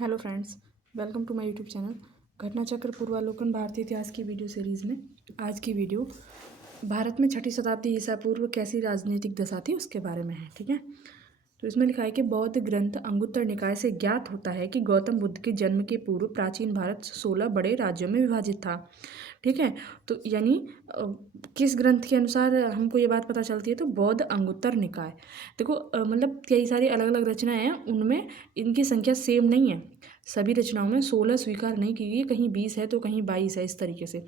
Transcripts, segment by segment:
Hello friends, welcome to my YouTube channel घटना चक्र पूर्वालोकन भारतीय इतिहास की वीडियो सीरीज़ में आज की वीडियो भारत में 6ठी शताब्दी ईसा पूर्व कैसी राजनीतिक दशा थी उसके बारे में है। ठीक है, तो इसमें लिखा है कि बौद्ध ग्रंथ अंगुत्तर निकाय से ज्ञात होता है कि गौतम बुद्ध के जन्म के पूर्व प्राचीन भारत 16 बड़े राज्यों में विभाजित था। ठीक है, तो यानी किस ग्रंथ के अनुसार हमको ये बात पता चलती है, तो बौद्ध अंगुत्तर निकाय। देखो मतलब कई सारी अलग अलग रचनाएं हैं, उनमें इनकी संख्या सेम नहीं है। सभी रचनाओं में 16 स्वीकार नहीं की गई, कहीं 20 है तो कहीं 22 है, इस तरीके से।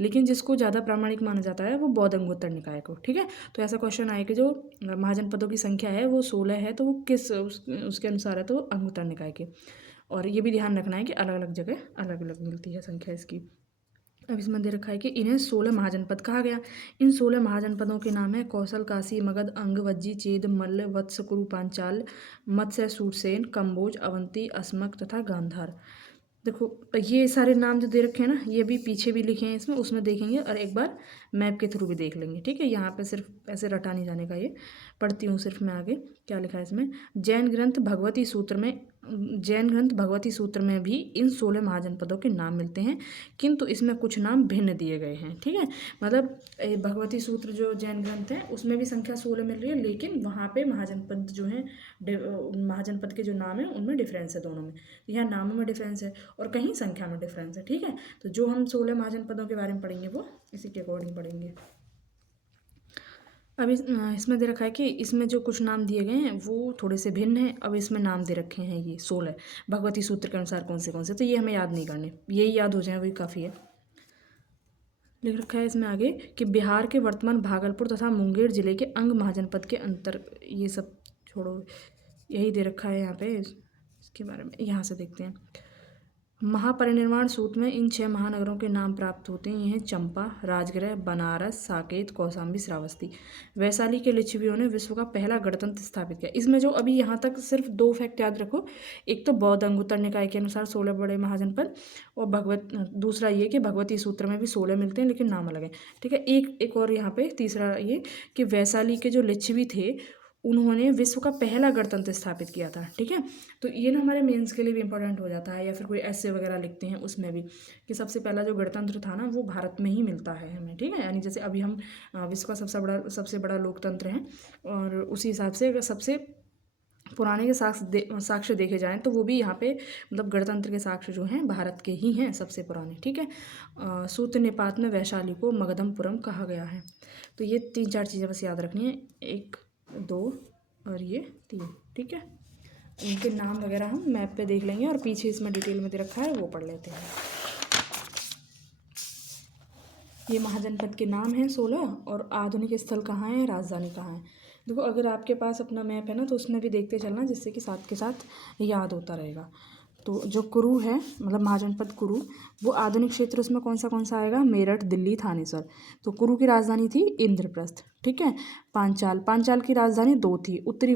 लेकिन जिसको ज़्यादा प्रामाणिक माना जाता है वो बौद्ध अंगुत्तर निकाय को। ठीक है, तो ऐसा क्वेश्चन आए कि जो महाजनपदों की संख्या है वो 16 है, तो वो किस उसके अनुसार है, तो अंगुत्तर निकाय के। और ये भी ध्यान रखना है कि अलग अलग जगह अलग अलग मिलती है संख्या इसकी। अब इसमें दे रखा है कि इन्हें 16 महाजनपद कहा गया। इन 16 महाजनपदों के नाम है कौशल, काशी, मगध, अंग, वज्जी, चेद, मल्ल, वत्स, कुरु, पांचाल, मत्स्य, सूरसेन, कंबोज, अवंती, अस्मक तथा गांधार। देखो ये सारे नाम जो दे रखे हैं ना, ये भी पीछे भी लिखे हैं इसमें, उसमें देखेंगे और एक बार मैप के थ्रू भी देख लेंगे। ठीक है, यहाँ पे सिर्फ ऐसे रटा नहीं जाने का, ये पढ़ती हूँ सिर्फ मैं आगे क्या लिखा है इसमें। जैन ग्रंथ भगवती सूत्र में भी इन 16 महाजनपदों के नाम मिलते हैं, किंतु इसमें कुछ नाम भिन्न दिए गए हैं। ठीक है, मतलब भगवती सूत्र जो जैन ग्रंथ है उसमें भी संख्या 16 मिल रही है, लेकिन वहाँ पे महाजनपद जो हैं, महाजनपद के जो नाम है उनमें डिफरेंस है दोनों में। यहाँ नामों में डिफरेंस है और कहीं संख्या में डिफरेंस है। ठीक है, तो जो हम 16 महाजनपदों के बारे में पढ़ेंगे वो इसी के अकॉर्डिंग पढ़ेंगे। अब इसमें दे रखा है कि इसमें जो कुछ नाम दिए गए हैं वो थोड़े से भिन्न हैं। अब इसमें नाम दे रखे हैं ये 16 भगवती सूत्र के अनुसार कौन से, तो ये हमें याद नहीं करने, यही याद हो जाए वही काफ़ी है। लिख रखा है इसमें आगे कि बिहार के वर्तमान भागलपुर तथा मुंगेर जिले के अंग महाजनपद के अंतर, ये सब छोड़ो, यही दे रखा है यहाँ पे, इसके बारे में यहाँ से देखते हैं। महापरिनिर्वाण सूत्र में इन 6 महानगरों के नाम प्राप्त होते हैं। ये हैं चंपा, राजगृह, बनारस, साकेत, कौशाम्बी, श्रावस्ती। वैशाली के लिच्छवियों ने विश्व का पहला गणतंत्र स्थापित किया। इसमें जो अभी यहाँ तक सिर्फ 2 फैक्ट याद रखो, एक तो बौद्ध अंगुत्तर निकाय के अनुसार 16 बड़े महाजनपद, और दूसरा ये कि भगवती सूत्र में भी 16 मिलते हैं लेकिन नाम अलग है। ठीक है, एक और यहाँ पे तीसरा ये कि वैशाली के जो लिच्छवी थे उन्होंने विश्व का पहला गणतंत्र स्थापित किया था। ठीक है, तो ये ना हमारे मेंस के लिए भी इंपॉर्टेंट हो जाता है, या फिर कोई ऐसे वगैरह लिखते हैं उसमें भी कि सबसे पहला जो गणतंत्र था ना वो भारत में ही मिलता है हमें। ठीक है, यानी जैसे अभी हम विश्व का सबसे बड़ा लोकतंत्र हैं, और उसी हिसाब से अगर सबसे पुराने के साक्ष्य देखे जाएँ तो वो भी यहाँ पे मतलब गणतंत्र के साक्ष्य जो हैं भारत के ही हैं सबसे पुराने। ठीक है, सूत्र निपात में वैशाली को मगधमपुरम कहा गया है। तो ये 3-4 चीज़ें बस याद रखनी है, 1, 2 और ये 3। ठीक है, इनके नाम वगैरह हम मैप पे देख लेंगे और पीछे इसमें डिटेल में दे रखा है वो पढ़ लेते हैं। ये महाजनपद के नाम हैं 16, और आधुनिक स्थल कहाँ है, राजधानी कहाँ है। देखो अगर आपके पास अपना मैप है ना तो उसमें भी देखते चलना, जिससे कि साथ के साथ याद होता रहेगा। तो जो कुरु है मतलब महाजनपद कुरु, वो आधुनिक क्षेत्र उसमें कौन सा आएगा, मेरठ, दिल्ली, थानेसर। तो कुरु की राजधानी थी इंद्रप्रस्थ। ठीक है, पांचाल की राजधानी 2 थी, उत्तरी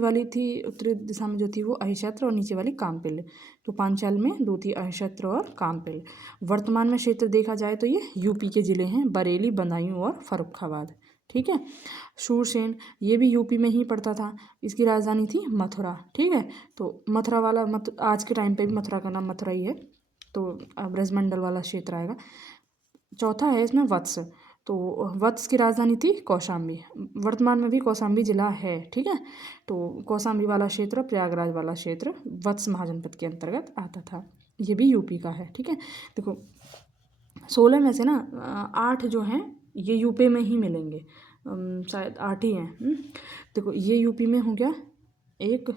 दिशा में जो थी वो अहिक्षेत्र और नीचे वाली कामपिल। तो पांचाल में 2 थी, अहिक्षेत्र और कामपिल। वर्तमान में क्षेत्र देखा जाए तो ये यूपी के ज़िले हैं, बरेली, बदायूं और फर्रुखाबाद। ठीक है, शूरसेन ये भी यूपी में ही पड़ता था, इसकी राजधानी थी मथुरा। ठीक है, तो मथुरा वाला आज के टाइम पे भी मथुरा का नाम मथुरा ही है, तो ब्रजमंडल वाला क्षेत्र आएगा। चौथा है इसमें वत्स, तो वत्स की राजधानी थी कौशाम्बी, वर्तमान में भी कौशाम्बी जिला है। ठीक है, तो कौशाम्बी वाला क्षेत्र, प्रयागराज वाला क्षेत्र वत्स महाजनपद के अंतर्गत आता था, ये भी यूपी का है। ठीक है, देखो 16 में से ना 8 जो हैं ये यूपी में ही मिलेंगे, शायद 8 ही हैं। देखो ये यूपी में हो गया एक,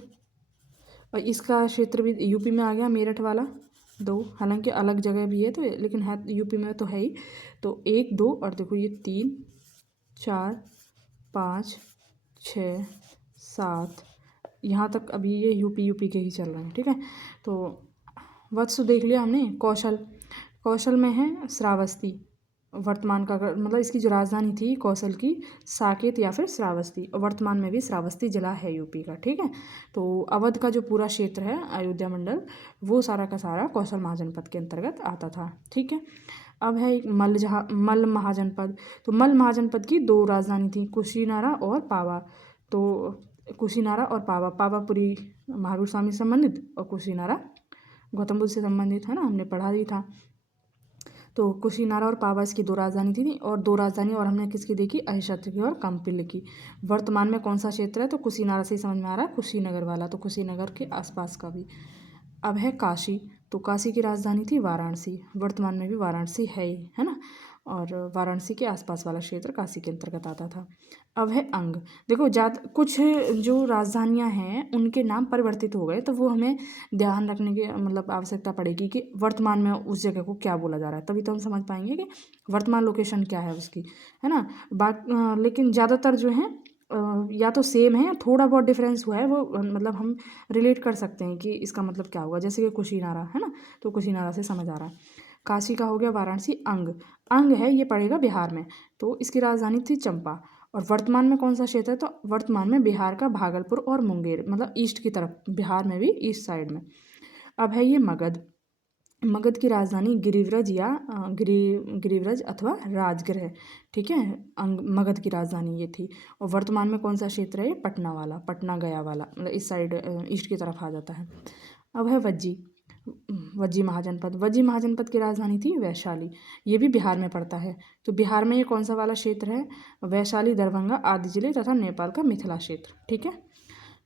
और इसका क्षेत्र भी यूपी में आ गया, मेरठ वाला 2, हालांकि अलग जगह भी है तो, लेकिन है यूपी में तो है ही। तो 1, 2 और देखो ये 3, 4, 5, 6, 7, यहाँ तक अभी ये यूपी के ही चल रहे हैं। ठीक है, तो वत्स देख लिया हमने। कौशल में है श्रावस्ती, वर्तमान का मतलब इसकी जो राजधानी थी कौशल की, साकेत या फिर श्रावस्ती, और वर्तमान में भी श्रावस्ती जिला है यूपी का। ठीक है, तो अवध का जो पूरा क्षेत्र है अयोध्या मंडल, वो सारा का सारा कौशल महाजनपद के अंतर्गत आता था। ठीक है, अब है एक मल्ल महाजनपद। तो मल्ल महाजनपद की 2 राजधानी थी, कुशीनारा और पावा। तो कुशीनारा और पावापुरी महावीर स्वामी से संबंधित, और कुशीनारा गौतम बुद्ध से संबंधित, है ना, हमने पढ़ा ही था। तो कुशीनारा और पावा इसकी 2 राजधानी थी, और 2 राजधानी और हमने किसकी देखी, अहिशात्र की और कंपिल की। वर्तमान में कौन सा क्षेत्र है, तो कुशीनारा से ही समझ में आ रहा है, कुशीनगर वाला, तो कुशीनगर के आसपास का भी। अब है काशी, तो काशी की राजधानी थी वाराणसी, वर्तमान में भी वाराणसी है ही, है ना, और वाराणसी के आसपास वाला क्षेत्र काशी के अंतर्गत आता था। अब है अंग, देखो कुछ जो राजधानियां हैं उनके नाम परिवर्तित हो गए, तो वो हमें ध्यान रखने की मतलब आवश्यकता पड़ेगी कि वर्तमान में उस जगह को क्या बोला जा रहा है, तभी तो हम समझ पाएंगे कि वर्तमान लोकेशन क्या है उसकी, है ना। लेकिन ज़्यादातर जो है या तो सेम है, थोड़ा बहुत डिफरेंस हुआ है, वो मतलब हम रिलेट कर सकते हैं कि इसका मतलब क्या होगा, जैसे कि कुशीनारा है ना, तो कुशीनारा से समझ आ रहा है। काशी का हो गया वाराणसी। अंग, अंग है ये पड़ेगा बिहार में, तो इसकी राजधानी थी चंपा। और वर्तमान में कौन सा क्षेत्र है, तो वर्तमान में बिहार का भागलपुर और मुंगेर, मतलब ईस्ट की तरफ, बिहार में भी ईस्ट साइड में। अब है ये मगध, मगध की राजधानी गिरिव्रज या गिरिव्रज अथवा राजगृह, ठीक है, मगध की राजधानी ये थी। और वर्तमान में कौन सा क्षेत्र है, पटना वाला, पटना गया वाला, मतलब इस साइड ईस्ट की तरफ आ जाता है। अब है वज्जी, वज्जी महाजनपद, वज्जी महाजनपद की राजधानी थी वैशाली, ये भी बिहार में पड़ता है। तो बिहार में ये कौन सा वाला क्षेत्र है, वैशाली, दरभंगा आदि जिले तथा नेपाल का मिथिला क्षेत्र, ठीक है।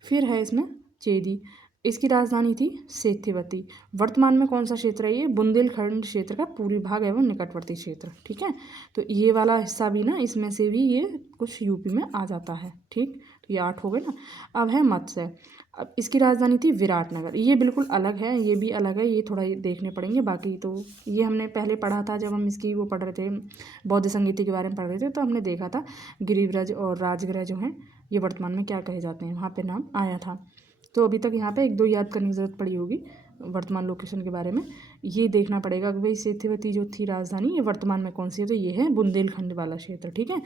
फिर है इसमें चेदी, इसकी राजधानी थी सेठीवती। वर्तमान में कौन सा क्षेत्र है, ये बुंदेलखंड क्षेत्र का पूर्वी भाग एवं निकटवर्ती क्षेत्र, ठीक है। तो ये वाला हिस्सा भी ना, इसमें से भी ये कुछ यूपी में आ जाता है, ठीक। तो ये 8 हो गए ना। अब है मत्स्य, अब इसकी राजधानी थी विराटनगर, ये बिल्कुल अलग है, ये भी अलग है, ये थोड़ा देखने पड़ेंगे, बाकी तो ये हमने पहले पढ़ा था जब हम इसकी वो पढ़ रहे थे, बौद्ध संगीति के बारे में पढ़ रहे थे, तो हमने देखा था गिरिव्रज और राजगृह जो हैं ये वर्तमान में क्या कहे जाते हैं, वहाँ पे नाम आया था। तो अभी तक यहाँ पे 1-2 याद करने की ज़रूरत पड़ी होगी वर्तमान लोकेशन के बारे में। ये देखना पड़ेगा कि भाई सेठीवती जो थी राजधानी, ये वर्तमान में कौन सी है, तो ये है बुंदेलखंड वाला क्षेत्र, ठीक है।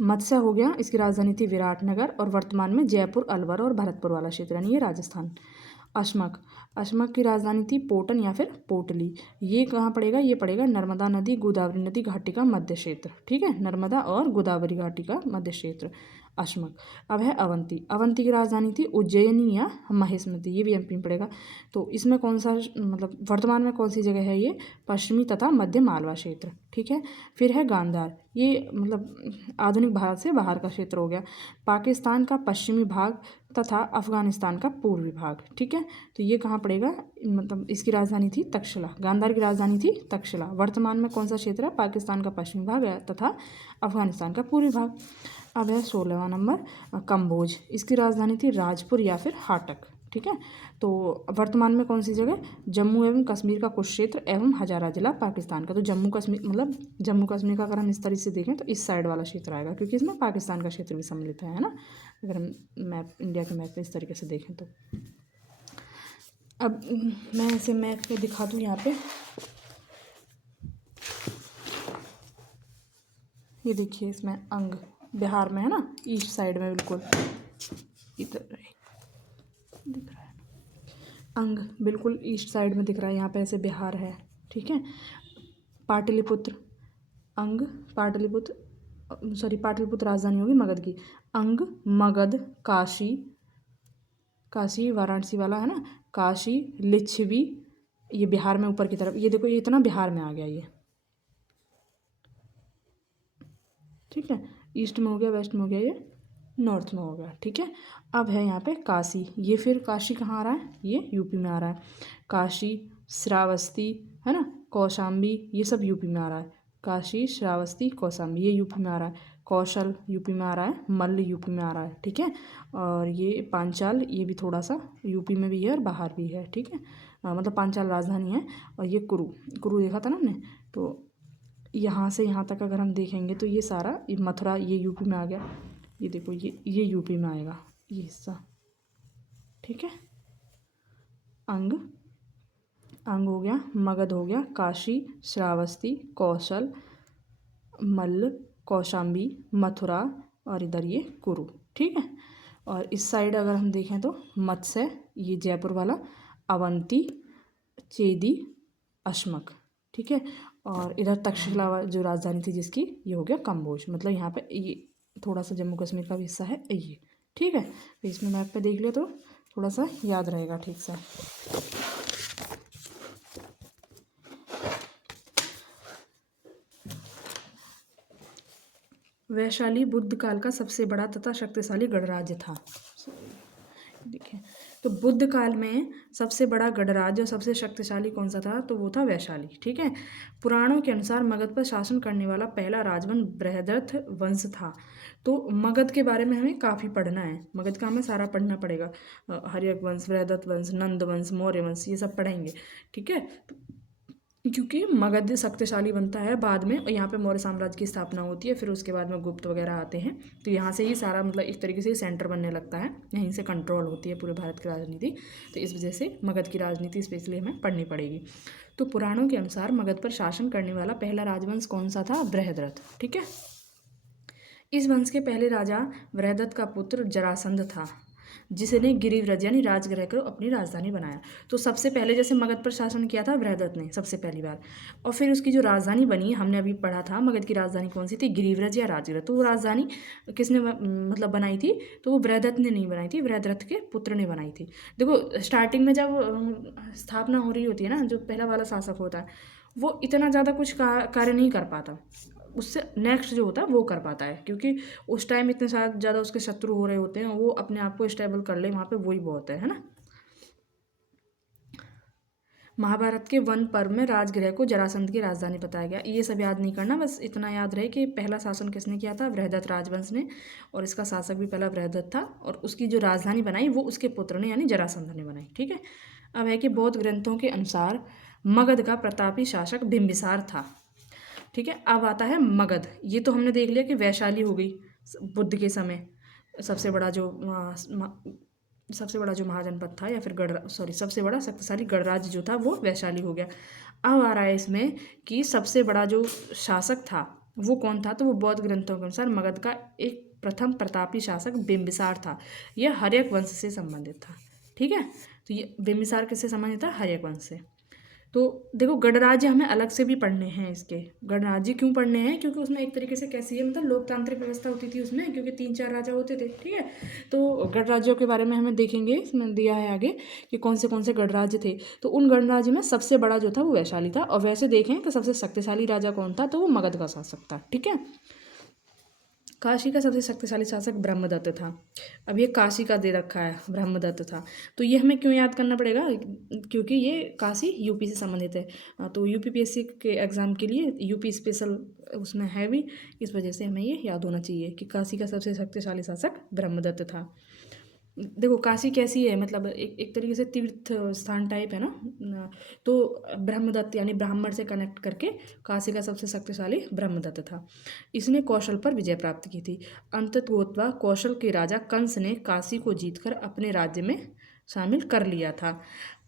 मत्स्य हो गया, इसकी राजधानी थी विराटनगर, और वर्तमान में जयपुर, अलवर और भरतपुर वाला क्षेत्र, यानी ये राजस्थान। अशमक, अशमक की राजधानी थी पोटन या फिर पोटली, ये कहाँ पड़ेगा, ये पड़ेगा नर्मदा नदी गोदावरी नदी घाटी का मध्य क्षेत्र, ठीक है, नर्मदा और गोदावरी घाटी का मध्य क्षेत्र अशमक। अब है अवंती, अवंती की राजधानी थी उज्जैनी या महेशमती, ये भी एमपी में पड़ेगा। तो इसमें कौन सा मतलब वर्तमान में कौन सी जगह है, ये पश्चिमी तथा मध्य मालवा क्षेत्र, ठीक है। फिर है गांधार, ये मतलब आधुनिक भारत से बाहर का क्षेत्र हो गया, पाकिस्तान का पश्चिमी भाग तथा अफगानिस्तान का पूर्वी भाग, ठीक है। तो ये कहाँ पड़ेगा, मतलब इसकी राजधानी थी तक्षशिला, गांधार की राजधानी थी तक्षशिला। वर्तमान में कौन सा क्षेत्र है, पाकिस्तान का पश्चिमी भाग है तथा अफगानिस्तान का पूर्वी भाग। अब है 16वां नंबर कम्बोज, इसकी राजधानी थी राजपुर या फिर हाटक, ठीक है। तो वर्तमान में कौन सी जगह, जम्मू एवं कश्मीर का कुछ क्षेत्र एवं हजारा जिला पाकिस्तान का। तो जम्मू कश्मीर मतलब जम्मू कश्मीर का अगर हम इस तरीके से देखें तो इस साइड वाला क्षेत्र आएगा, क्योंकि इसमें पाकिस्तान का क्षेत्र भी सम्मिलित है ना, अगर हम मैप इंडिया के मैप पे इस तरीके से देखें तो। अब मैं ऐसे मैप पे दिखा दूँ यहाँ पे, ये देखिए इसमें अंग बिहार में है ना, ईस्ट साइड में बिल्कुल इधर दिख रहा है, अंग बिल्कुल ईस्ट साइड में दिख रहा है, यहाँ पे ऐसे बिहार है, ठीक है। पाटलिपुत्र, अंग पाटलिपुत्र, सॉरी पाटलिपुत्र राजधानी होगी मगध की। अंग, मगध, काशी, काशी वाराणसी वाला है ना, काशी, लिच्छवी, ये बिहार में ऊपर की तरफ, ये देखो ये इतना बिहार में आ गया ये, ठीक है। ईस्ट में हो गया, वेस्ट में हो गया, ये नॉर्थ में हो गया, ठीक है। अब है यहाँ पे काशी, ये फिर काशी कहाँ आ रहा है, ये यूपी में आ रहा है। काशी, श्रावस्ती है ना, कौशाम्बी, ये सब यूपी में आ रहा है। काशी, श्रावस्ती, कौशाम्बी ये यूपी में आ रहा है। कौशल यूपी में आ रहा है, मल्ल यूपी में आ रहा है, ठीक है। और ये पांचाल, ये भी थोड़ा सा यूपी में भी है और बाहर भी है, ठीक है। मतलब पांचाल राजधानी है। और ये कुरु, कुरु देखा था ना हमने, तो यहाँ से यहाँ तक अगर हम देखेंगे तो ये सारा, ये मथुरा ये यूपी में आ गया, ये देखो ये यूपी में आएगा ये हिस्सा, ठीक है। अंग, अंग हो गया, मगध हो गया, काशी, श्रावस्ती, कौशल, मल्ल, कौशाम्बी, मथुरा, और इधर ये कुरु, ठीक है। और इस साइड अगर हम देखें तो मत्स्य, ये जयपुर वाला, अवंती, चेदी, अशमक, ठीक है। और इधर तक्षशिला जो राजधानी थी जिसकी, ये हो गया कम्बोज, मतलब यहाँ पे ये थोड़ा सा जम्मू कश्मीर का भी हिस्सा है ये, ठीक है। तो इसमें मैप पे देख लिया तो थोड़ा सा याद रहेगा ठीक से। वैशाली बुद्ध काल का सबसे बड़ा तथा शक्तिशाली गणराज्य था। देखिए, तो बुद्ध काल में सबसे बड़ा गणराज्य और सबसे शक्तिशाली कौन सा था, तो वो था वैशाली। ठीक है। पुराणों के अनुसार मगध पर शासन करने वाला पहला राजवंश बृहद्रथ वंश था। तो मगध के बारे में हमें काफ़ी पढ़ना है, मगध का हमें सारा पढ़ना पड़ेगा। हर्यक वंश, बृहद्रथ वंश, नंद वंश, मौर्य वंश, ये सब पढ़ेंगे। ठीक है। क्योंकि मगध शक्तिशाली बनता है बाद में, और यहाँ पे मौर्य साम्राज्य की स्थापना होती है, फिर उसके बाद में गुप्त वगैरह आते हैं। तो यहाँ से ही सारा मतलब एक तरीके से सेंटर बनने लगता है, यहीं से कंट्रोल होती है पूरे भारत की राजनीति। तो इस वजह से मगध की राजनीति स्पेशली हमें पढ़नी पड़ेगी। तो पुराणों के अनुसार मगध पर शासन करने वाला पहला राजवंश कौन सा था, बृहद्रथ। ठीक है। इस वंश के पहले राजा बृहद्रथ का पुत्र जरासंध था, जिसने गिरिव्रज यानी राजगृह को अपनी राजधानी बनाया। तो सबसे पहले जैसे मगध पर शासन किया था बृहद्रथ ने सबसे पहली बार, और फिर उसकी जो राजधानी बनी, हमने अभी पढ़ा था मगध की राजधानी कौन सी थी, गिरिव्रज या राजगृह। तो वो राजधानी किसने मतलब बनाई थी, तो वो बृहद्रथ ने नहीं बनाई थी, बृहद्रथ के पुत्र ने बनाई थी। देखो स्टार्टिंग में जब स्थापना हो रही होती है ना, जो पहला वाला शासक होता है वो इतना ज़्यादा कुछ कार्य नहीं कर पाता, उससे नेक्स्ट जो होता है वो कर पाता है, क्योंकि उस टाइम इतने सारे ज़्यादा उसके शत्रु हो रहे होते हैं, वो अपने आप को स्टेबल कर ले वहाँ पे, वही बहुत है ना। महाभारत के वन पर्व में राजगृह को जरासंध की राजधानी बताया गया। ये सब याद नहीं करना, बस इतना याद रहे कि पहला शासन किसने किया था, बृहद्रथ राजवंश ने, और इसका शासक भी पहला बृहद्रथ था, और उसकी जो राजधानी बनाई वो उसके पुत्र ने यानी जरासंध ने बनाई। ठीक है। अब है कि बौद्ध ग्रंथों के अनुसार मगध का प्रतापी शासक बिंबिसार था। ठीक है। अब आता है मगध। ये तो हमने देख लिया कि वैशाली हो गई बुद्ध के समय, सबसे बड़ा जो महाजनपद था, या फिर सबसे बड़ा शक्तिशाली गणराज्य जो था वो वैशाली हो गया। अब आ रहा है इसमें कि सबसे बड़ा जो शासक था वो कौन था, तो वो बौद्ध ग्रंथों के अनुसार मगध का एक प्रथम प्रतापी शासक बिंबिसार था। यह हर्यक वंश से संबंधित था। ठीक है। तो ये बिंबिसार किससे संबंधित था, हर्यक वंश से। तो देखो गणराज्य हमें अलग से भी पढ़ने हैं। इसके गणराज्य क्यों पढ़ने हैं, क्योंकि उसमें एक तरीके से कैसी है, मतलब लोकतांत्रिक व्यवस्था होती थी उसमें, क्योंकि 3-4 राजा होते थे। ठीक है। तो गणराज्यों के बारे में हमें देखेंगे, इसमें दिया है आगे कि कौन से गणराज्य थे। तो उन गणराज्य में सबसे बड़ा जो था वो वैशाली था, और वैसे देखें तो सबसे शक्तिशाली राजा कौन था, तो वो मगध का शासक था। ठीक है। काशी का सबसे शक्तिशाली शासक ब्रह्मदत्त था। अब ये काशी का दे रखा है, ब्रह्मदत्त था। तो ये हमें क्यों याद करना पड़ेगा, क्योंकि ये काशी यूपी से संबंधित है। तो यूपीपीएससी के एग्ज़ाम के लिए यूपी स्पेशल उसमें है भी, इस वजह से हमें ये याद होना चाहिए कि काशी का सबसे शक्तिशाली शासक ब्रह्मदत्त था। देखो काशी कैसी है, मतलब एक तरीके से तीर्थ स्थान टाइप है ना। तो ब्रह्मदत्त यानी ब्राह्मण से कनेक्ट करके काशी का सबसे शक्तिशाली ब्रह्मदत्त था। इसने कौशल पर विजय प्राप्त की थी। अंततोगत्वा कौशल के राजा कंस ने काशी को जीतकर अपने राज्य में शामिल कर लिया था।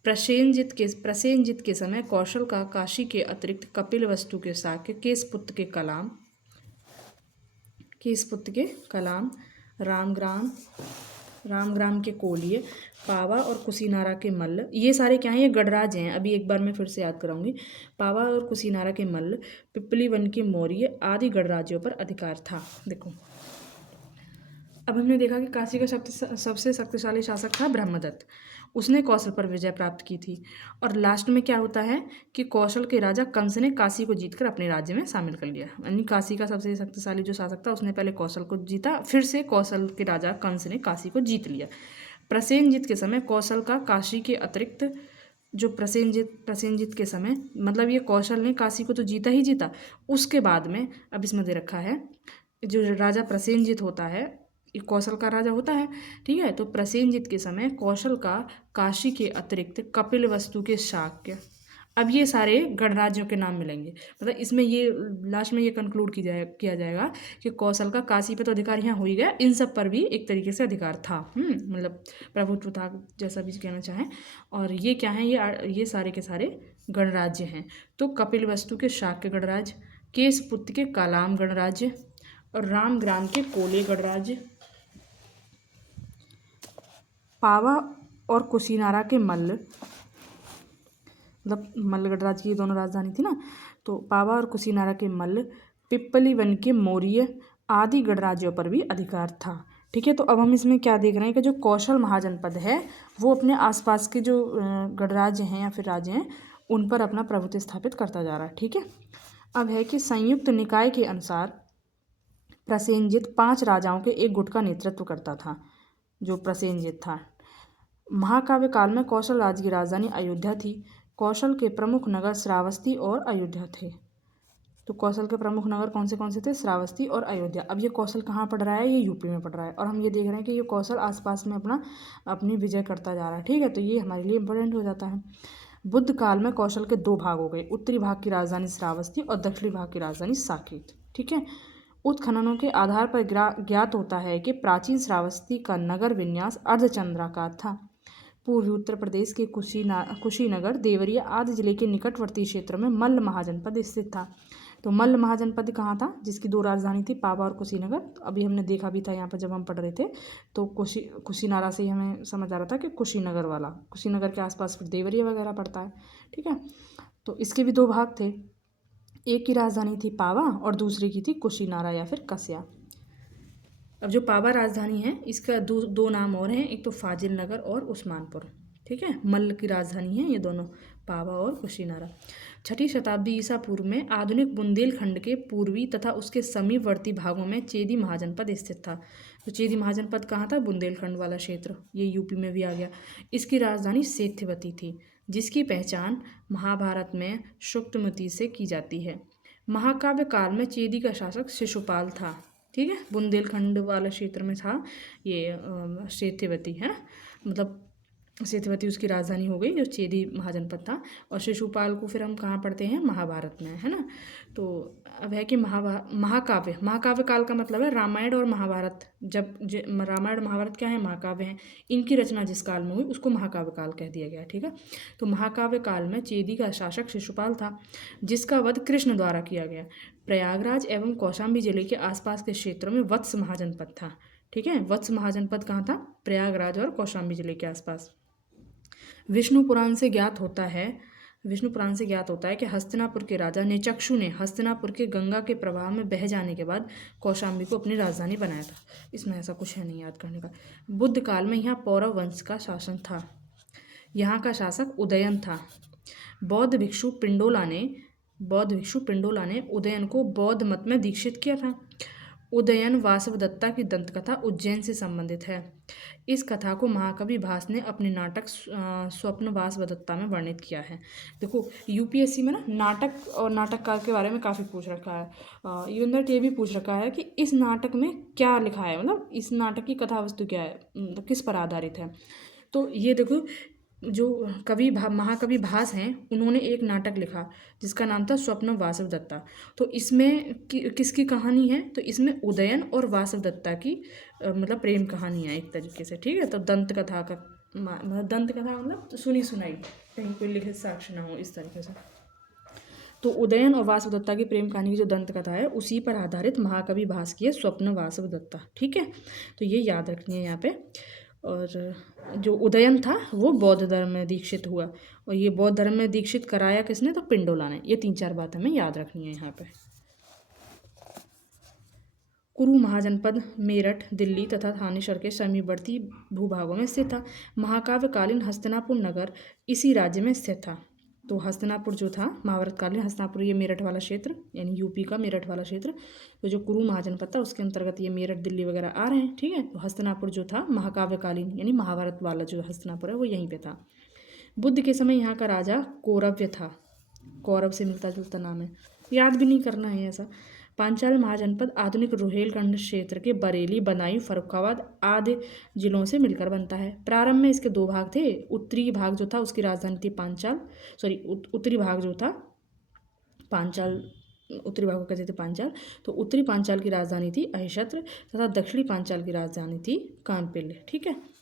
प्रसेनजित के समय कौशल का काशी के अतिरिक्त कपिलवस्तु के शाक्य, केसपुत्र के कलाम, रामग्राम के कोलिय, पावा और कुशीनारा के मल्ल, ये सारे क्या हैं, ये गणराज्य हैं। अभी एक बार मैं फिर से याद कराऊंगी। पावा और कुशीनारा के मल्ल, पिपली वन के मौर्य आदि गणराज्यों पर अधिकार था। देखो अब हमने देखा कि काशी का सबसे शक्तिशाली शासक था ब्रह्मदत्त, उसने कौशल पर विजय प्राप्त की थी। और लास्ट में क्या होता है कि कौशल के राजा कंस ने काशी को जीतकर अपने राज्य में शामिल कर लिया। यानी काशी का सबसे शक्तिशाली जो शासक था उसने पहले कौशल को जीता, फिर से कौशल के राजा कंस ने काशी को जीत लिया। प्रसेनजित के समय कौशल का काशी के अतिरिक्त जो प्रसेनजित के समय, मतलब ये कौशल ने काशी को तो जीता ही जीता, उसके बाद में अब इसमें दे रखा है जो राजा प्रसेनजित होता है, कौशल का राजा होता है। ठीक है। तो प्रसेनजित के समय कौशल का काशी के अतिरिक्त कपिलवस्तु के शाक्य, अब ये सारे गणराज्यों के नाम मिलेंगे। मतलब इसमें ये लास्ट में ये कंक्लूड किया जाएगा कि कौशल का काशी पे तो अधिकार यहाँ हो ही गया, इन सब पर भी एक तरीके से अधिकार था, मतलब प्रभुत्व था, जैसा भी कहना चाहें। और ये क्या है, ये सारे के सारे गणराज्य हैं। तो कपिलवस्तु के शाक्य गणराज्य, केसपुत्र के कालाम गणराज्य, और रामग्राम के कोले गणराज्य, पावा और कुशीनारा के मल्ल, मतलब मल्ल गणराज्य की दोनों राजधानी थी ना, तो पावा और कुशीनारा के मल्ल, पिप्पली वन के मौर्य आदि गणराज्यों पर भी अधिकार था। ठीक है। तो अब हम इसमें क्या देख रहे हैं कि जो कौशल महाजनपद है वो अपने आसपास के जो गणराज्य हैं या फिर राज्य हैं उन पर अपना प्रभुत्व स्थापित करता जा रहा है। ठीक है। अब है कि संयुक्त निकाय के अनुसार प्रसेनजित 5 राजाओं के एक गुट का नेतृत्व करता था, जो प्रसेनजित था। महाकाव्य काल में कौशल राज्य की राजधानी अयोध्या थी। कौशल के प्रमुख नगर श्रावस्ती और अयोध्या थे। तो कौशल के प्रमुख नगर कौन से थे? श्रावस्ती और अयोध्या। अब ये कौशल कहाँ पड़ रहा है? ये यूपी में पड़ रहा है, और हम ये देख रहे हैं कि ये कौशल आसपास में अपनी विजय करता जा रहा है। ठीक है, तो ये हमारे लिए इंपॉर्टेंट हो जाता है। बुद्ध काल में कौशल के 2 भाग हो गए, उत्तरी भाग की राजधानी श्रावस्ती और दक्षिणी भाग की राजधानी साकेत। ठीक है, उत्खननों के आधार पर ज्ञात होता है कि प्राचीन श्रावस्ती का नगर विन्यास अर्धचंद्राकार था। पूर्वी उत्तर प्रदेश के कुशीनगर, देवरिया आदि जिले के निकटवर्ती क्षेत्र में मल्ल महाजनपद स्थित था। तो मल्ल महाजनपद कहाँ था? जिसकी 2 राजधानी थी, पावा और कुशीनगर। तो अभी हमने देखा भी था यहाँ पर जब हम पढ़ रहे थे, तो कुशीनारा से ही हमें समझ आ रहा था कि कुशीनगर के आसपास फिर देवरिया वगैरह पड़ता है। ठीक है, तो इसके भी 2 भाग थे, एक की राजधानी थी पावा और दूसरी की थी कुशीनारा या फिर कस्या। अब जो पावा राजधानी है, इसका दो नाम और हैं, एक तो फाजिल नगर और उस्मानपुर। ठीक है, मल्ल की राजधानी है ये दोनों, पावा और कुशीनारा। 6ठी शताब्दी ईसा पूर्व में आधुनिक बुंदेलखंड के पूर्वी तथा उसके समीपवर्ती भागों में चेदी महाजनपद स्थित था। तो चेदी महाजनपद कहाँ था? बुंदेलखंड वाला क्षेत्र, ये यूपी में भी आ गया। इसकी राजधानी सेत्यवती थी, जिसकी पहचान महाभारत में शुक्तमुति से की जाती है। महाकाव्य काल में चेदी का शासक शिशुपाल था। ठीक है, बुंदेलखंड वाला क्षेत्र में था ये सेत्यवती, है ना, मतलब सेत्यवती उसकी राजधानी हो गई, जो चेदी महाजनपद था। और शिशुपाल को फिर हम कहाँ पढ़ते हैं? महाभारत में, है ना। तो अब है कि महाकाव्य काल का मतलब है रामायण और महाभारत। जब रामायण महाभारत क्या है? महाकाव्य हैं। इनकी रचना जिस काल में हुई उसको महाकाव्य काल कह दिया गया। ठीक है, तो महाकाव्य काल में चेदी का शासक शिशुपाल था, जिसका वध कृष्ण द्वारा किया गया। प्रयागराज एवं कौशाम्बी जिले के आसपास के क्षेत्रों में वत्स महाजनपद था। ठीक है, वत्स महाजनपद कहाँ था? प्रयागराज और कौशाम्बी जिले के आसपास। विष्णु पुराण से ज्ञात होता है कि हस्तिनापुर के राजा निचक्षु ने हस्तिनापुर के गंगा के प्रवाह में बह जाने के बाद कौशाम्बी को अपनी राजधानी बनाया था। इसमें ऐसा कुछ है नहीं याद करने का। बुद्ध काल में यहाँ पौरव वंश का शासन था। यहाँ का शासक उदयन था। बौद्ध भिक्षु पिंडोला ने उदयन को बौद्ध मत में दीक्षित किया था। उदयन वासवदत्ता की दंतकथा उज्जैन से संबंधित है। इस कथा को महाकवि भास ने अपने नाटक स्वप्न वासवदत्ता में वर्णित किया है। देखो, यूपीएससी में ना नाटक और नाटककार के बारे में काफ़ी पूछ रखा है। इवन दैट ये भी पूछ रखा है कि इस नाटक में क्या लिखा है, मतलब इस नाटक की कथा वस्तु क्या है, मतलब किस पर आधारित है। तो ये देखो, जो महाकवि भास हैं, उन्होंने एक नाटक लिखा जिसका नाम था स्वप्न वासवदत्ता। तो इसमें किसकी कहानी है? तो इसमें उदयन और वासवदत्ता की मतलब प्रेम कहानी है एक तरीके से। ठीक है, तो दंत कथा मतलब सुनी सुनाई, कहीं कोई लिखित साक्ष्य ना हो, इस तरीके से। तो उदयन और वासवदत्ता की प्रेम कहानी की जो दंत कथा है, उसी पर आधारित महाकवि भास की है स्वप्न वासवदत्ता। ठीक है, तो ये याद रखनी है यहाँ पे। और जो उदयन था वो बौद्ध धर्म में दीक्षित हुआ, और ये बौद्ध धर्म में दीक्षित कराया किसने? तो पिंडोला ने। ये 3-4 बात हमें याद रखनी है यहाँ पे। कुरु महाजनपद मेरठ, दिल्ली तथा थानेश्वर के समीपवर्ती भूभागों में स्थित था। महाकाव्यकालीन हस्तिनापुर नगर इसी राज्य में स्थित था। तो हस्तिनापुर जो था महाभारतकालीन हस्तिनापुर, ये मेरठ वाला क्षेत्र, यानी यूपी का मेरठ वाला क्षेत्र। तो जो कुरु महाजनपद था उसके अंतर्गत ये मेरठ, दिल्ली वगैरह आ रहे हैं। ठीक है, तो हस्तिनापुर जो था महाकाव्यकालीन यानी महाभारत वाला जो हस्तिनापुर है वो यहीं पे था। बुद्ध के समय यहाँ का राजा कौरव्य था। कौरव से मिलता जुलता नाम है, याद भी नहीं करना है ऐसा। पांचाल महाजनपद आधुनिक रुहेलखंड क्षेत्र के बरेली, बदायूं, फर्रुखाबाद आदि जिलों से मिलकर बनता है। प्रारंभ में इसके 2 भाग थे। उत्तरी भाग जो था उसकी राजधानी थी उत्तरी भाग जो था पांचाल, उत्तरी भाग को कहते थे पांचाल। तो उत्तरी पांचाल की राजधानी थी अहिशत्र तथा दक्षिणी पांचाल की राजधानी थी कानपिल्य। ठीक है,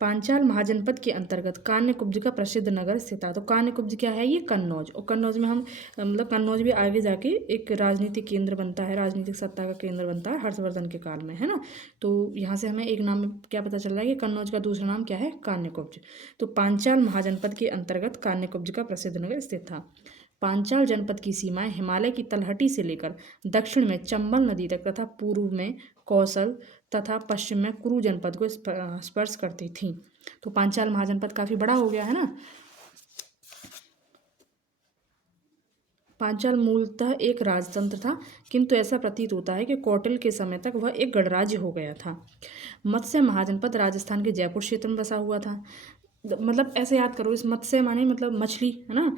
पांचाल महाजनपद के अंतर्गत कान्यकुब्ज का प्रसिद्ध नगर स्थित था। तो कान्यकुब्ज क्या है? ये कन्नौज। और कन्नौज में हम मतलब कन्नौज भी आगे जाके एक राजनीतिक केंद्र बनता है, राजनीतिक सत्ता का केंद्र बनता है हर्षवर्धन के काल में, है ना। तो यहाँ से हमें एक नाम क्या पता चल रहा है कि कन्नौज का दूसरा नाम क्या है? कान्यकुब्ज। तो पांचाल महाजनपद के अंतर्गत कान्यकुब्ज का प्रसिद्ध नगर स्थित था। पांचाल जनपद की सीमाएं हिमालय की तलहटी से लेकर दक्षिण में चंबल नदी तक तथा पूर्व में कौशल तथा पश्चिम में कुरु जनपद को स्पर्श करती थीं। तो पांचाल महाजनपद काफ़ी बड़ा हो गया है ना। पांचाल मूलतः एक राजतंत्र था, किंतु ऐसा प्रतीत होता है कि कौटिल्य के समय तक वह एक गणराज्य हो गया था। मत्स्य महाजनपद राजस्थान के जयपुर क्षेत्र में बसा हुआ था। मतलब ऐसे याद करो, इस मत्स्य माने मतलब मछली, है ना।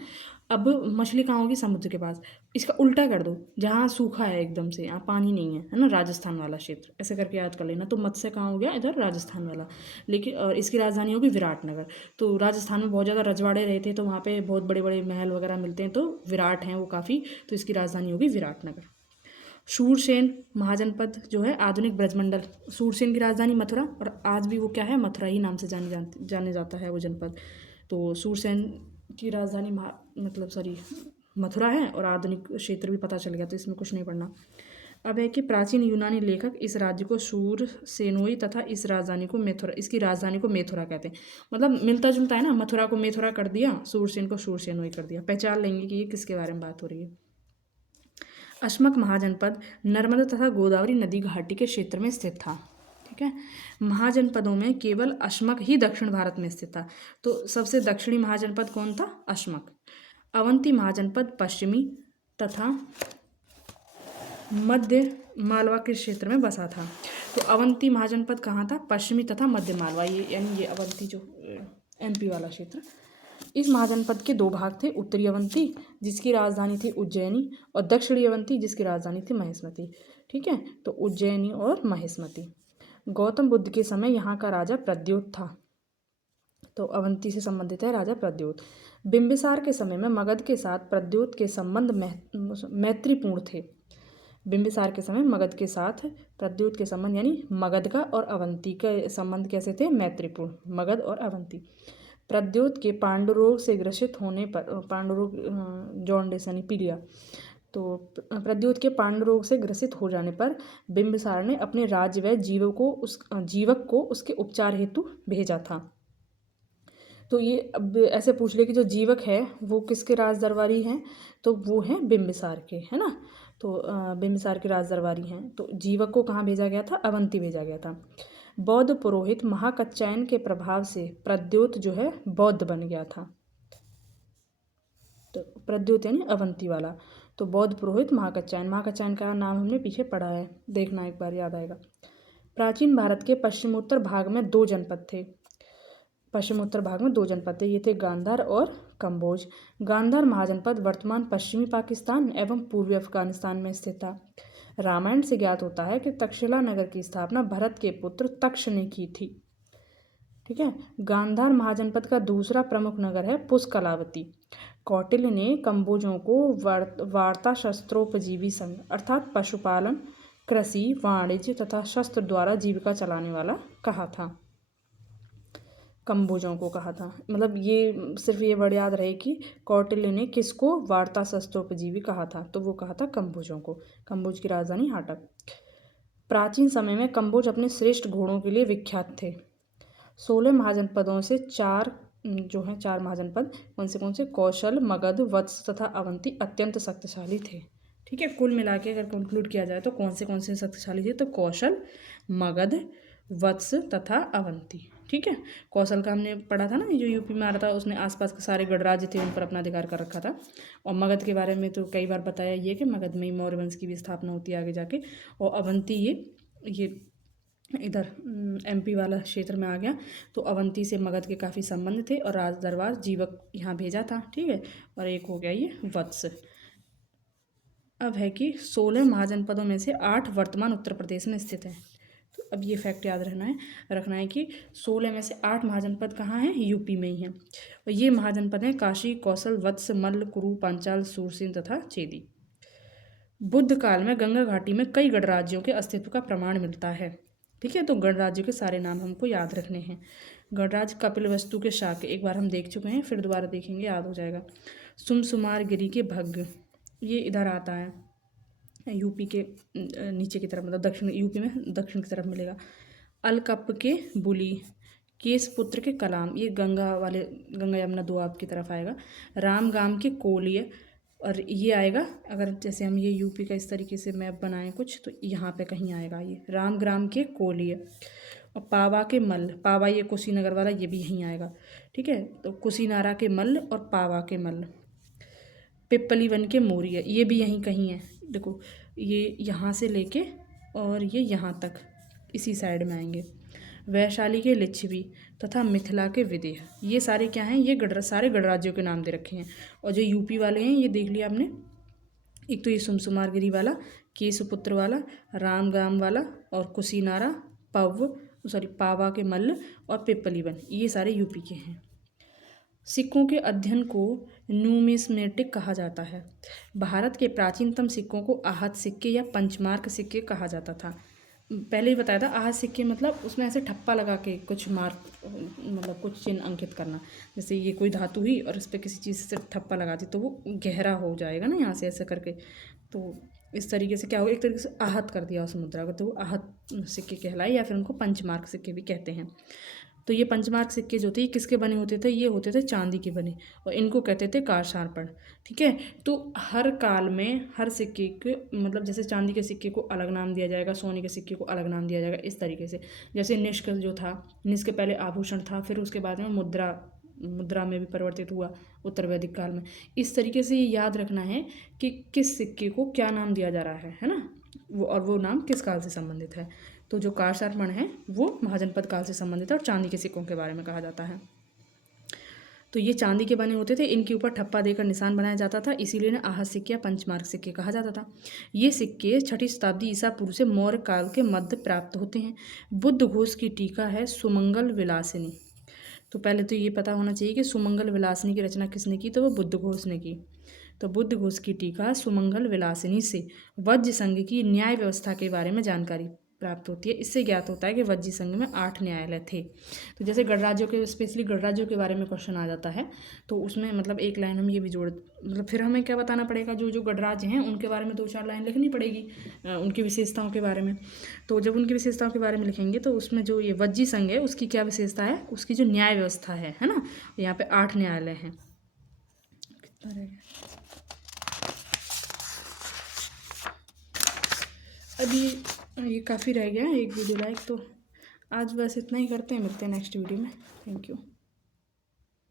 अब मछली कहाँ होगी? समुद्र के पास। इसका उल्टा कर दो, जहाँ सूखा है एकदम से, यहाँ पानी नहीं है ना, राजस्थान वाला क्षेत्र, ऐसे करके याद कर लेना। तो मत्स्य कहाँ हो गया? इधर राजस्थान वाला। लेकिन और इसकी राजधानी होगी विराटनगर। तो राजस्थान में बहुत ज़्यादा रजवाड़े रहते हैं, तो वहाँ पे बहुत बड़े बड़े महल वगैरह मिलते हैं, तो विराट हैं वो काफ़ी, तो इसकी राजधानी होगी विराटनगर। शूरसेन महाजनपद जो है आधुनिक ब्रजमंडल, शूरसेन की राजधानी मथुरा, और आज भी वो क्या है? मथुरा ही नाम से जाने जाता है वो जनपद। तो शूरसेन की राजधानी मतलब सॉरी मथुरा है, और आधुनिक क्षेत्र भी पता चल गया, तो इसमें कुछ नहीं पढ़ना। अब है कि प्राचीन यूनानी लेखक इस राज्य को शूर सेनोई तथा इस राजधानी को मेथुरा, इसकी राजधानी को मेथुरा कहते हैं। मतलब मिलता जुलता है ना, मथुरा को मेथुरा कर दिया, शूरसेन को शूरसेनोई कर दिया। पहचान लेंगे कि ये किसके बारे में बात हो रही है। अश्मक महाजनपद नर्मदा तथा गोदावरी नदी घाटी के क्षेत्र में स्थित था। ठीक है, महाजनपदों में केवल अश्मक ही दक्षिण भारत में स्थित था। तो सबसे दक्षिणी महाजनपद कौन था? अश्मक। अवंती महाजनपद पश्चिमी तथा मध्य मालवा के क्षेत्र में बसा था। तो अवंती महाजनपद कहाँ था? पश्चिमी तथा मध्य मालवा, ये यानी ये अवंती जो MP वाला क्षेत्र। इस महाजनपद के दो भाग थे, उत्तरी अवंती जिसकी राजधानी थी उज्जैनी, और दक्षिणी अवंती जिसकी राजधानी थी महेश्मती। ठीक है, तो उज्जैनी और महेश्मती। गौतम बुद्ध के समय यहाँ का राजा प्रद्योत था, तो अवंती से संबंधित है राजा प्रद्योत। बिंबिसार के समय में मगध के साथ प्रद्योत के संबंध मैत्रीपूर्ण थे। बिंबिसार के समय मगध के साथ प्रद्योत के संबंध, यानी मगध का और अवंती का संबंध कैसे थे? मैत्रीपूर्ण, मगध और अवंती। प्रद्योत के पांडुरोग से ग्रसित होने पर, पांडुरोग जॉन्डिस यानी पीलिया, तो प्रद्योत के पांडुरोग से ग्रसित हो जाने पर बिंबिसार ने अपने राज्य व जीवक को उसके उपचार हेतु भेजा था। तो ये अब ऐसे पूछ ले कि जो जीवक है वो किसके राज दरबारी हैं? तो वो हैं बिंबिसार के, है ना। तो बिंबिसार के राज दरबारी हैं। तो जीवक को कहाँ भेजा गया था? अवंती भेजा गया था। बौद्ध पुरोहित महाकच्चायन के प्रभाव से प्रद्योत जो है बौद्ध बन गया था। तो प्रद्योत यानी अवंती वाला। तो बौद्ध पुरोहित महाकच्चायन, महाकच्चायन का नाम हमने पीछे पढ़ा है, देखना एक बार, याद आएगा। प्राचीन भारत के पश्चिमोत्तर भाग में दो जनपद थे। पश्चिमोत्तर भाग में दो जनपद थे, ये थे गांधार और कंबोज। गांधार महाजनपद वर्तमान पश्चिमी पाकिस्तान एवं पूर्वी अफगानिस्तान में स्थित था। रामायण से ज्ञात होता है कि तक्षशिला नगर की स्थापना भरत के पुत्र तक्ष ने की थी। ठीक है, गांधार महाजनपद का दूसरा प्रमुख नगर है पुष्कलावती। कौटिल्य ने कंबोजों को वार्ता शस्त्रोपजीवी संघ अर्थात पशुपालन, कृषि, वाणिज्य तथा शस्त्र द्वारा जीविका चलाने वाला कहा था। कंबोजों को कहा था, मतलब ये सिर्फ ये वर्ड याद रहे कि कौटिल्य ने किसको वार्ता शस्त्रोपजीवी कहा था, तो वो कहा था कंबोजों को। कंबोज की राजधानी हाटक। प्राचीन समय में कंबोज अपने श्रेष्ठ घोड़ों के लिए विख्यात थे। 16 महाजनपदों से चार महाजनपद कौन से? कौशल, मगध, वत्स तथा अवंती अत्यंत शक्तिशाली थे। ठीक है, कुल मिला के अगर कंक्लूड किया जाए तो कौन से शक्तिशाली थे? तो कौशल, मगध, वत्स तथा अवंती। ठीक है, कौशल का हमने पढ़ा था ना, जो यूपी में आ रहा था, उसने आसपास के सारे गणराज्य थे उन पर अपना अधिकार कर रखा था। और मगध के बारे में तो कई बार बताया ये कि मगध में ही मौर्य वंश की भी स्थापना होती है आगे जाके। और अवंती ये इधर MP वाला क्षेत्र में आ गया। तो अवंती से मगध के काफ़ी संबंध थे, और राज दरबार जीवक यहाँ भेजा था। ठीक है, और एक हो गया ये वत्स। अब है कि 16 महाजनपदों में से 8 वर्तमान उत्तर प्रदेश में स्थित हैं। तो अब ये फैक्ट याद रखना है कि 16 में से 8 महाजनपद कहाँ हैं? यूपी में ही हैं। और ये महाजनपद हैं काशी, कौशल, वत्स, मल्ल, कुरु, पांचाल, शूरसेन तथा चेदी। बुद्ध काल में गंगा घाटी में कई गणराज्यों के अस्तित्व का प्रमाण मिलता है। ठीक है, तो गणराज्यों के सारे नाम हमको याद रखने हैं। गणराज्य कपिलवस्तु के शाक्य एक बार हम देख चुके हैं, फिर दोबारा देखेंगे, याद हो जाएगा। सुमसुमार गिरी के भग्ग, ये इधर आता है यूपी के नीचे की तरफ, मतलब दक्षिण यूपी में दक्षिण की तरफ मिलेगा। अलकप के बुली, केसपुत्र के कलाम, ये गंगा यमुना दोआब की तरफ आएगा। रामगाम के कोलिय, और ये आएगा अगर जैसे हम ये यूपी का इस तरीके से मैप बनाएं कुछ, तो यहाँ पे कहीं आएगा ये रामग्राम के कोलिय। और पावा के मल्ल, पावा ये कुशीनगर वाला, ये भी यहीं आएगा। ठीक है, तो कुशीनारा के मल्ल और पावा के मल्ल। पिपली वन के मौर्य, ये भी यहीं कहीं है। देखो ये यहाँ से लेके और ये यहाँ तक इसी साइड में आएंगे। वैशाली के लिच्छवी तथा मिथिला के विदेह, ये सारे क्या हैं, ये सारे गणराज्यों के नाम दे रखे हैं। और जो यूपी वाले हैं ये देख लिया आपने, एक तो ये सुमसुमारगिरी वाला, केशपुत्र वाला, रामगाम वाला, और कुशीनारा, पावा के मल्ल और पिपलीवन, ये सारे यूपी के हैं। सिक्कों के अध्ययन को न्यूमिस्मेटिक कहा जाता है। भारत के प्राचीनतम सिक्कों को आहत सिक्के या पंचमार्क सिक्के कहा जाता था। पहले ही बताया था, आहत सिक्के मतलब उसमें ऐसे ठप्पा लगा के कुछ मार्क, मतलब कुछ चिन्ह अंकित करना। जैसे ये कोई धातु हुई और इस पर किसी चीज़ से ठप्पा लगा दी तो वो गहरा हो जाएगा ना, यहाँ से ऐसे करके, तो इस तरीके से क्या होगा, एक तरीके से आहत कर दिया उस मुद्रा को, तो वो आहत सिक्के कहलाए, या फिर उनको पंचमार्क सिक्के भी कहते हैं। तो ये पंचमार्क सिक्के जो थे ये किसके बने होते थे, ये होते थे चांदी के बने, और इनको कहते थे कारशार्पण। ठीक है, तो हर काल में हर सिक्के के मतलब जैसे चांदी के सिक्के को अलग नाम दिया जाएगा, सोने के सिक्के को अलग नाम दिया जाएगा, इस तरीके से। जैसे निष्क जो था, निष्क पहले आभूषण था, फिर उसके बाद में मुद्रा में भी परिवर्तित हुआ उत्तर वैदिक काल में। इस तरीके से ये याद रखना है कि किस सिक्के को क्या नाम दिया जा रहा है ना, वो नाम किस काल से संबंधित है। तो जो कारशार्पण है वो महाजनपद काल से संबंधित है, और चांदी के सिक्कों के बारे में कहा जाता है। तो ये चांदी के बने होते थे, इनके ऊपर ठप्पा देकर निशान बनाया जाता था, इसीलिए इन्हें आहत सिक्के या पंचमार्क सिक्के कहा जाता था। ये सिक्के 6ठी शताब्दी ईसा पूर्व से मौर्य काल के मध्य प्राप्त होते हैं। बुद्ध घोष की टीका है सुमंगल विलासिनी। तो पहले तो ये पता होना चाहिए कि सुमंगल विलासिनी की रचना किसने की, तो वो बुद्ध घोष ने की। तो बुद्ध घोष की टीका सुमंगल विलासिनी से वज्र संघ की न्याय व्यवस्था के बारे में जानकारी प्राप्त होती है। इससे ज्ञात होता है कि वज्र संघ में 8 न्यायालय थे। तो जैसे गणराज्यों के, स्पेशली गणराज्यों के बारे में क्वेश्चन आ जाता है, तो उसमें मतलब एक लाइन हम ये भी जोड़, मतलब फिर हमें क्या बताना पड़ेगा, जो जो गणराज्य हैं उनके बारे में 2-4 लाइन लिखनी पड़ेगी, उनकी विशेषताओं के बारे में। तो जब उनकी विशेषताओं के बारे में लिखेंगे तो उसमें जो ये वज्र संघ है उसकी क्या विशेषता है, उसकी जो न्याय व्यवस्था है ना, यहाँ पे 8 न्यायालय हैं। कितना रह गया अभी, ये काफ़ी रह गया है एक वीडियो लाइक। तो आज बस इतना ही करते हैं, मिलते हैं नेक्स्ट वीडियो में। Thank you.